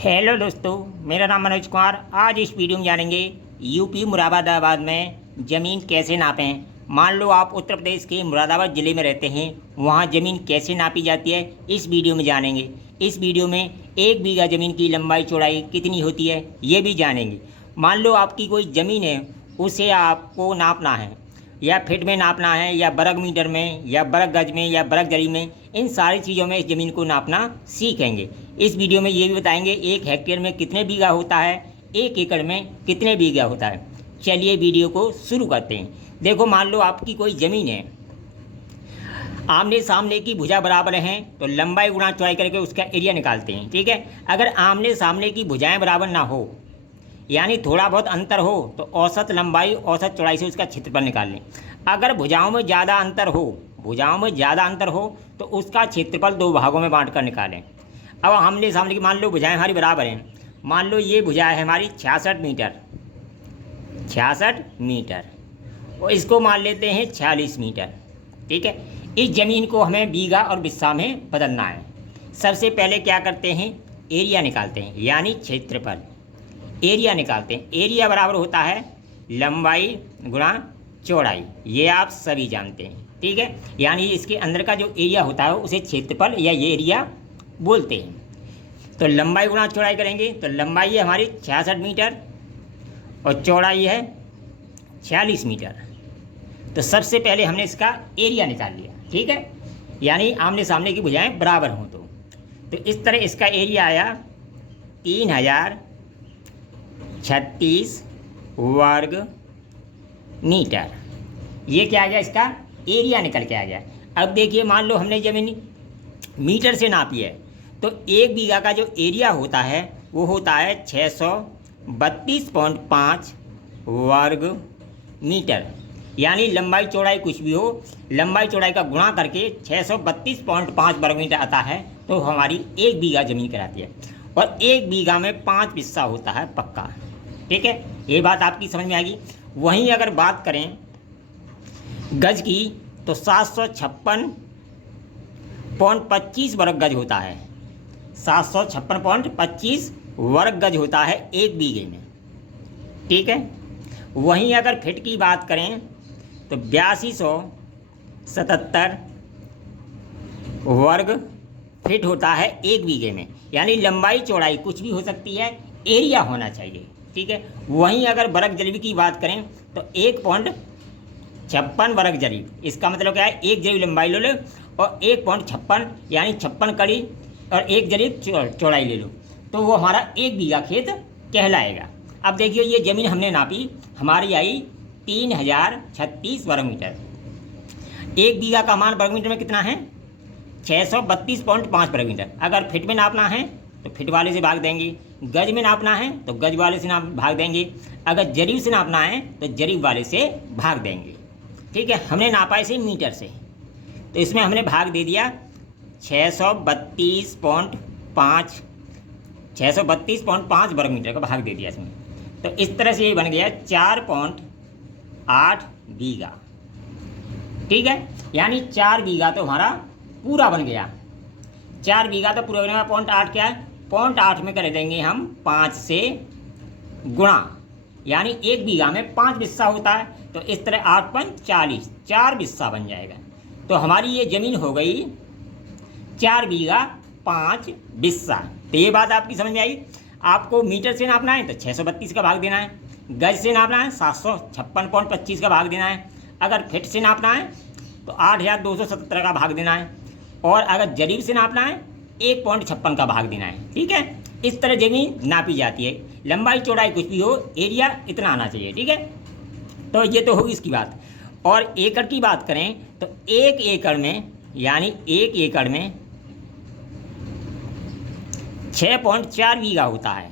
Hello दोस्तों, मेरा नाम मनोज कुमार। आज इस वीडियो में जानेंगे यूपी मुरादाबाद में ज़मीन कैसे नापें। मान लो आप उत्तर प्रदेश के मुरादाबाद ज़िले में रहते हैं, वहाँ ज़मीन कैसे नापी जाती है इस वीडियो में जानेंगे। इस वीडियो में 1 बीघा ज़मीन की लंबाई चौड़ाई कितनी होती है ये भी जानेंगे। मान लो आपकी कोई ज़मीन है, उसे आपको नापना है, या फिट में नापना है, या वर्ग मीटर में, या वर्ग गज में, या वर्ग जरी में। इन सारी चीज़ों में इस ज़मीन को नापना सीखेंगे। इस वीडियो में ये भी बताएंगे 1 हेक्टेयर में कितने बीघा होता है, 1 एकड़ में कितने बीघा होता है। चलिए वीडियो को शुरू करते हैं। देखो, मान लो आपकी कोई ज़मीन है, आमने सामने की भुजा बराबर हैं तो लंबाई गुणा चौड़ाई करके उसका एरिया निकालते हैं। ठीक है, अगर आमने सामने की भुजाएँ बराबर ना हो, यानी थोड़ा बहुत अंतर हो, तो औसत लंबाई औसत चौड़ाई से उसका क्षेत्रफल निकाल लें। अगर भुजाओं में ज़्यादा अंतर हो तो उसका क्षेत्रफल 2 भागों में बांट कर निकालें। अब आमने सामने की मान लो भुजाएं हमारी बराबर हैं। मान लो ये भुजा है हमारी 66 मीटर और इसको मान लेते हैं 46 मीटर। ठीक है, इस ज़मीन को हमें बीघा और बिस्सा में बदलना है। सबसे पहले क्या करते हैं, एरिया निकालते हैं, यानी क्षेत्रफल। एरिया निकालते हैं। एरिया बराबर होता है लंबाई गुणा चौड़ाई, ये आप सभी जानते हैं। ठीक है, यानी इसके अंदर का जो एरिया होता है उसे क्षेत्रफल या ये एरिया बोलते हैं। तो लंबाई गुणा चौड़ाई करेंगे तो लंबाई है हमारी 66 मीटर और चौड़ाई है 46 मीटर। तो सबसे पहले हमने इसका एरिया निकाल लिया। ठीक है, यानी आमने सामने की भुजाएं बराबर हों तो इस तरह इसका एरिया आया 3036 वर्ग मीटर। ये क्या आ गया, इसका एरिया निकल के आ गया। अब देखिए, मान लो हमने ज़मीन मीटर से नापी है तो 1 बीघा का जो एरिया होता है वो होता है 632.5 वर्ग मीटर। यानी लंबाई चौड़ाई कुछ भी हो, लंबाई चौड़ाई का गुणा करके 632.5 वर्ग मीटर आता है तो हमारी 1 बीघा ज़मीन कहलाती है। और 1 बीघा में 5 हिस्सा होता है पक्का। ठीक है, ये बात आपकी समझ में आएगी। वहीं अगर बात करें गज की तो 756.25 वर्ग गज होता है। 756.25 वर्ग गज होता है 1 बीघे में। ठीक है, वहीं अगर फिट की बात करें तो 8277 वर्ग फिट होता है 1 बीघे में। यानी लंबाई चौड़ाई कुछ भी हो सकती है, एरिया होना चाहिए। ठीक है, वहीं अगर वर्ग जरीब की बात करें तो 1.56 वर्ग जरीब। इसका मतलब क्या है, 1 जरीब लंबाई ले लो और 1.56 यानी 56 कड़ी और 1 जरीब चौड़ाई ले लो तो वो हमारा 1 बीघा खेत कहलाएगा। अब देखिए, ये ज़मीन हमने नापी, हमारी आई 3036 वर्ग मीटर। 1 बीघा का मान वर्ग मीटर में कितना है, 632.5 वर्ग मीटर। अगर फिट में नापना है तो फिट वाले से भाग देंगे, गज में नापना है तो गज वाले से भाग देंगे, अगर जरीब से नापना है तो जरीब वाले से भाग देंगे। ठीक है, हमने नापा इसे मीटर से तो इसमें हमने भाग दे दिया 632.5 वर्ग मीटर का भाग दे दिया इसमें। तो इस तरह से ये बन गया 4.8 बीघा। ठीक है, यानी 4 बीघा तो हमारा पूरा बन गया। 4 बीघा तो पूरा बनेगा। 0.8 क्या है, 0.8 में कर देंगे हम 5 से गुणा, यानी 1 बीघा में 5 बिस्सा होता है तो इस तरह 8 40, 4 बिस्सा बन जाएगा। तो हमारी ये ज़मीन हो गई 4 बीघा 5 बिस्सा। तो ये बात आपकी समझ में आई। आपको मीटर से नापना है तो 632 का भाग देना है, गज से नापना है 756.25 का भाग देना है, अगर फिट से नापना है तो 8277 का भाग देना है, और अगर जरीब से नापना है 1.56 का भाग देना है। ठीक है, इस तरह ज़मीन नापी जाती है। लंबाई चौड़ाई कुछ भी हो, एरिया इतना आना चाहिए। ठीक है, तो ये तो होगी इसकी बात। और एकड़ की बात करें तो 1 एकड़ में, यानी 1 एकड़ में 6.4 बीघा होता है।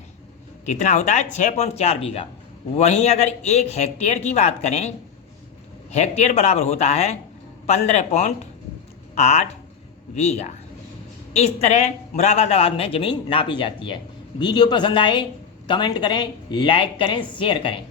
कितना होता है, 6.4 बीघा। वहीं अगर 1 हेक्टेयर की बात करें, हेक्टेयर बराबर होता है 15.8 बीघा। इस तरह मुरादाबाद में ज़मीन नापी जाती है। वीडियो पसंद आए कमेंट करें, लाइक करें, शेयर करें।